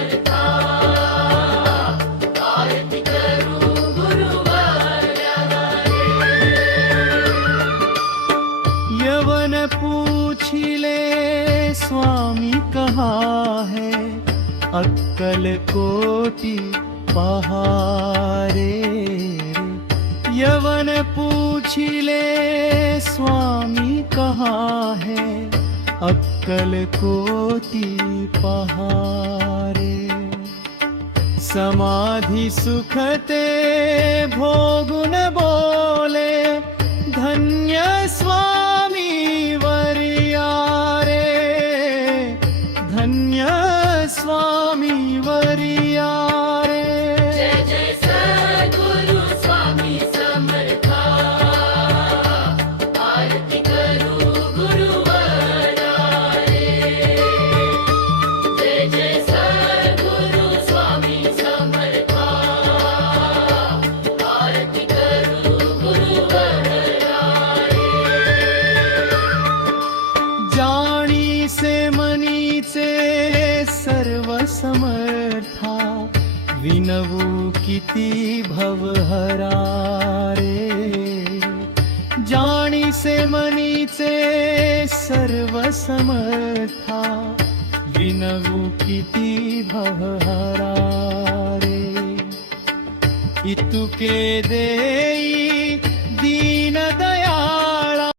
समर्था आरती करू गुरुवारा यवन पूछिले स्वामी कहाँ है, अक्कल कोटि पहारे। यवन पूछिले स्वामी कहाँ है, अक्कल कोटि पहारे। समाधि सुखते भोगुन बोले, धन्य स्वामी वरिया रे, धन्य स्वामी वरिया रे। जय जय सद्गुरु स्वामी समर्था आरती करू गुरुवारा जय जय सद्गुरु स्वामी समर्था आरती करू गुरुवारा जाणी से मनीचे सर्व समर्था, विनवू किती भवहरा रे। जाणी से मनीचे सर्व समर्था, विनवू किती भवहरा रे। इतुके दे